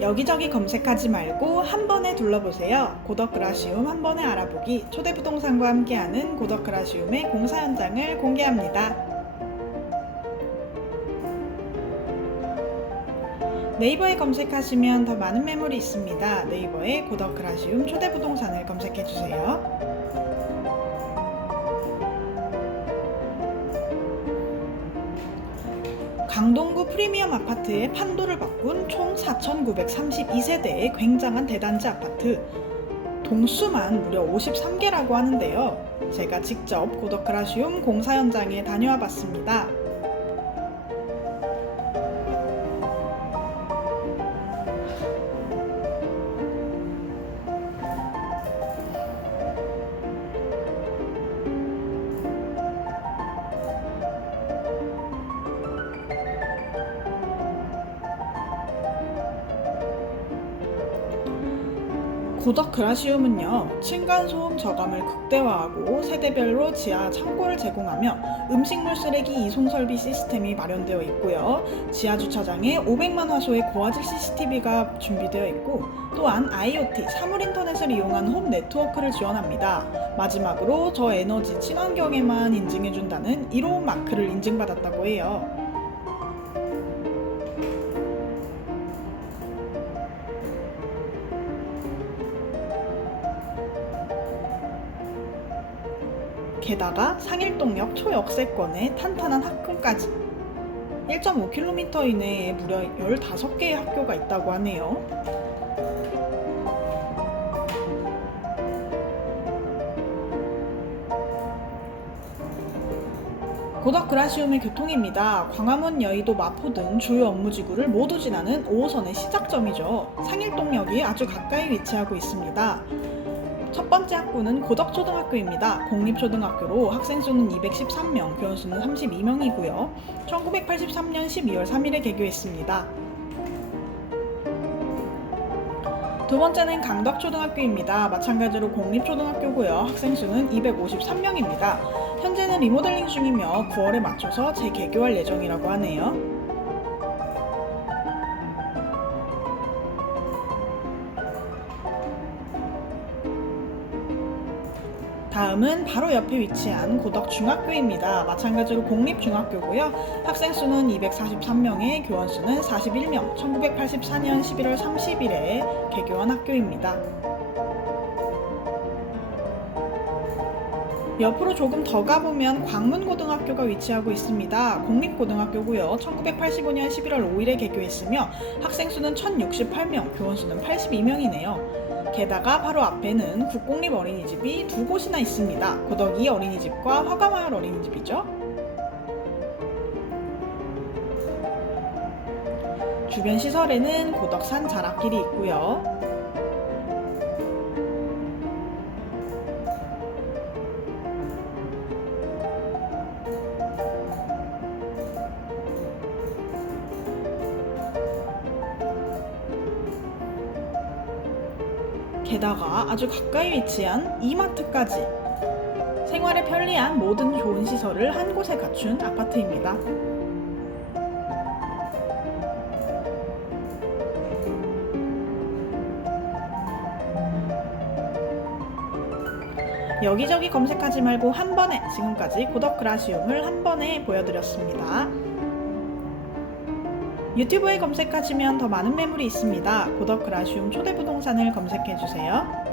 여기저기 검색하지 말고 한 번에 둘러보세요. 고덕그라시움 한 번에 알아보기 초대부동산과 함께하는 고덕그라시움의 공사 현장을 공개합니다. 네이버에 검색하시면 더 많은 매물이 있습니다. 네이버에 고덕그라시움 초대부동산을 검색해주세요. 강동구 프리미엄 아파트의 판도를 바꾼 총 4,932세대의 굉장한 대단지 아파트. 동수만 무려 53개라고 하는데요. 제가 직접 고덕그라시움 공사 현장에 다녀와 봤습니다. 고덕 그라시움은요, 층간소음 저감을 극대화하고 세대별로 지하 창고를 제공하며 음식물 쓰레기 이송 설비 시스템이 마련되어 있고요. 지하 주차장에 500만 화소의 고화질 CCTV가 준비되어 있고 또한 IoT 사물 인터넷을 이용한 홈 네트워크를 지원합니다. 마지막으로 저 에너지 친환경에만 인증해 준다는 1호 마크를 인증받았다고 해요. 게다가 상일동역 초역세권에 탄탄한 학교까지 1.5km 이내에 무려 15개의 학교가 있다고 하네요. 고덕 그라시움의 교통입니다. 광화문, 여의도, 마포 등 주요 업무지구를 모두 지나는 5호선의 시작점이죠. 상일동역이 아주 가까이 위치하고 있습니다. 첫 번째 학교는 고덕초등학교입니다. 공립초등학교로 학생 수는 213명, 교원 수는 32명이고요. 1983년 12월 3일에 개교했습니다. 두 번째는 강덕초등학교입니다. 마찬가지로 공립초등학교고요. 학생 수는 253명입니다. 현재는 리모델링 중이며 9월에 맞춰서 재개교할 예정이라고 하네요. 다음은 바로 옆에 위치한 고덕중학교입니다. 마찬가지로 공립중학교고요. 학생 수는 243명에 교원 수는 41명. 1984년 11월 30일에 개교한 학교입니다. 옆으로 조금 더 가보면 광문고등학교가 위치하고 있습니다. 공립고등학교고요. 1985년 11월 5일에 개교했으며 학생 수는 1068명, 교원 수는 82명이네요. 게다가 바로 앞에는 국공립 어린이집이 두 곳이나 있습니다. 고덕이 어린이집과 화가마을 어린이집이죠. 주변 시설에는 고덕산 자락길이 있고요. 게다가 아주 가까이 위치한 이마트까지 생활에 편리한 모든 좋은 시설을 한 곳에 갖춘 아파트입니다. 여기저기 검색하지 말고 한 번에 지금까지 고덕 그라시움을 한 번에 보여드렸습니다. 유튜브에 검색하시면 더 많은 매물이 있습니다. 고덕 그라시움 초대 부동산을 검색해주세요.